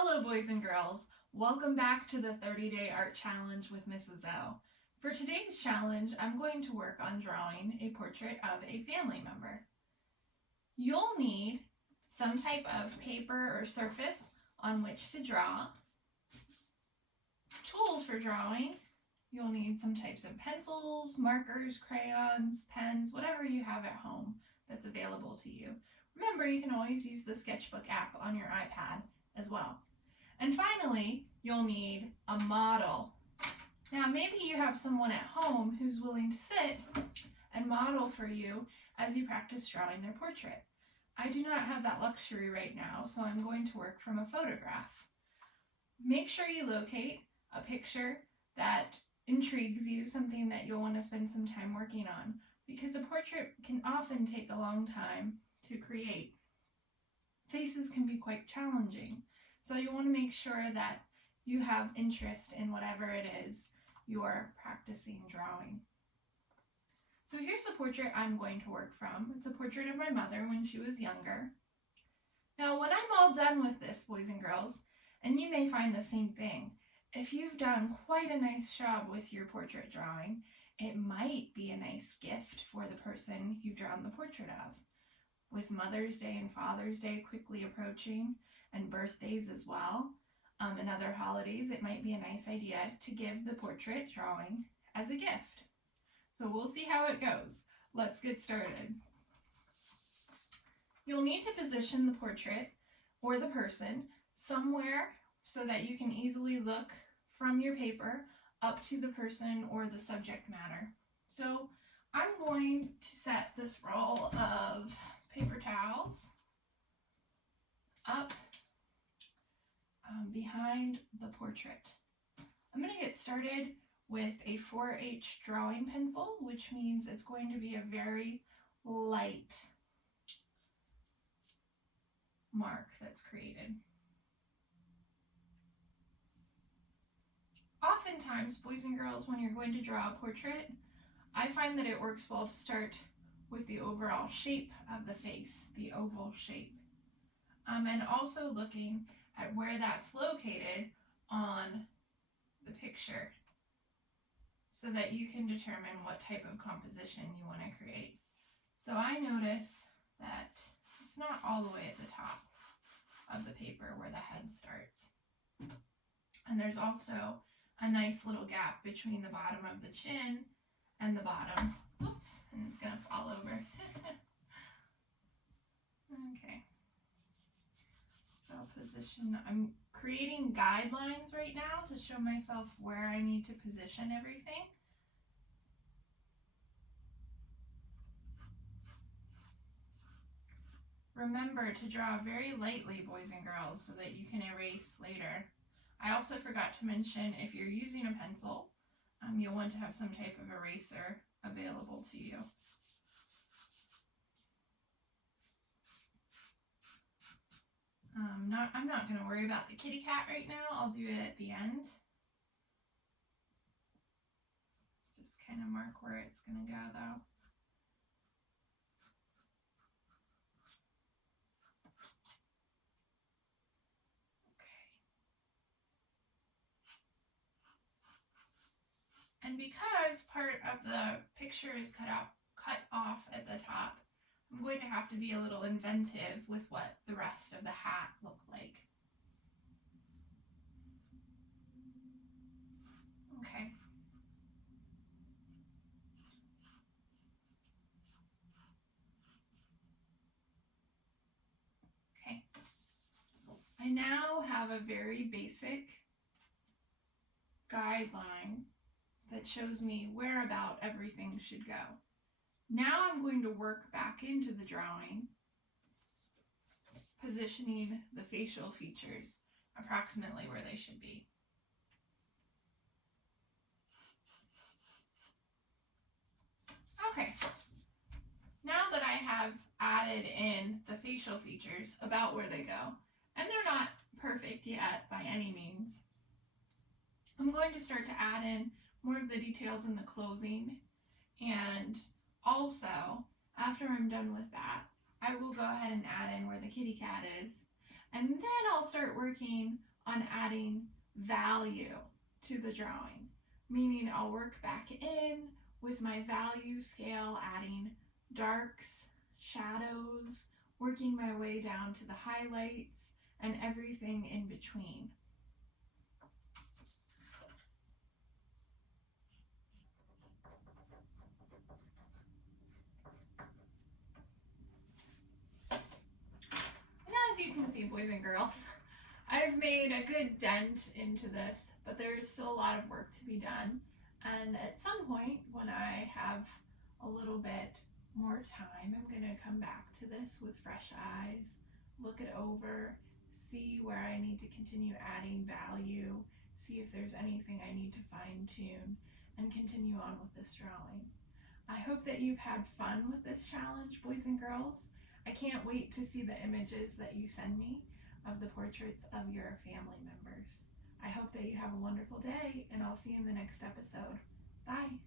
Hello boys and girls, welcome back to the 30-day art challenge with Mrs. O. For today's challenge, I'm going to work on drawing a portrait of a family member. You'll need some type of paper or surface on which to draw, tools for drawing. You'll need some types of pencils, markers, crayons, pens, whatever you have at home that's available to you. Remember, you can always use the sketchbook app on your iPad as well. And finally, you'll need a model. Now, maybe you have someone at home who's willing to sit and model for you as you practice drawing their portrait. I do not have that luxury right now, so I'm going to work from a photograph. Make sure you locate a picture that intrigues you, something that you'll want to spend some time working on, because a portrait can often take a long time to create. Faces can be quite challenging, so you want to make sure that you have interest in whatever it is you're practicing drawing. So here's the portrait I'm going to work from. It's a portrait of my mother when she was younger. Now, when I'm all done with this, boys and girls, and you may find the same thing, if you've done quite a nice job with your portrait drawing, it might be a nice gift for the person you've drawn the portrait of. With Mother's Day and Father's Day quickly approaching, and birthdays as well, and other holidays, it might be a nice idea to give the portrait drawing as a gift. So we'll see how it goes. Let's get started. You'll need to position the portrait or the person somewhere so that you can easily look from your paper up to the person or the subject matter. So I'm going to set this roll of paper towels up behind the portrait. I'm going to get started with a 4H drawing pencil, which means it's going to be a very light mark that's created. Oftentimes, boys and girls, when you're going to draw a portrait, I find that it works well to start with the overall shape of the face, the oval shape, and also looking at where that's located on the picture so that you can determine what type of composition you want to create. So I notice that it's not all the way at the top of the paper where the head starts. And there's also a nice little gap between the bottom of the chin and the bottom. Oops, and it's gonna fall over. Okay. So position, I'm creating guidelines right now to show myself where I need to position everything. Remember to draw very lightly, boys and girls, so that you can erase later. I also forgot to mention, if you're using a pencil, you'll want to have some type of eraser available to you. I'm not going to worry about the kitty cat right now. I'll do it at the end. Just kind of mark where it's going to go though. And because part of the picture is cut off at the top, I'm going to have to be a little inventive with what the rest of the hat look like. Okay. Okay. I now have a very basic guideline that shows me where about everything should go. Now I'm going to work back into the drawing, positioning the facial features approximately where they should be. Okay, now that I have added in the facial features about where they go, and they're not perfect yet by any means, I'm going to start to add in more of the details in the clothing, and also, after I'm done with that, I will go ahead and add in where the kitty cat is, and then I'll start working on adding value to the drawing, meaning I'll work back in with my value scale, adding darks, shadows, working my way down to the highlights and everything in between. And as you can see, boys and girls, I've made a good dent into this, but there is still a lot of work to be done. And at some point, when I have a little bit more time, I'm going to come back to this with fresh eyes, look it over, see where I need to continue adding value, see if there's anything I need to fine tune, and continue on with this drawing. I hope that you've had fun with this challenge, boys and girls. I can't wait to see the images that you send me of the portraits of your family members. I hope that you have a wonderful day, and I'll see you in the next episode. Bye.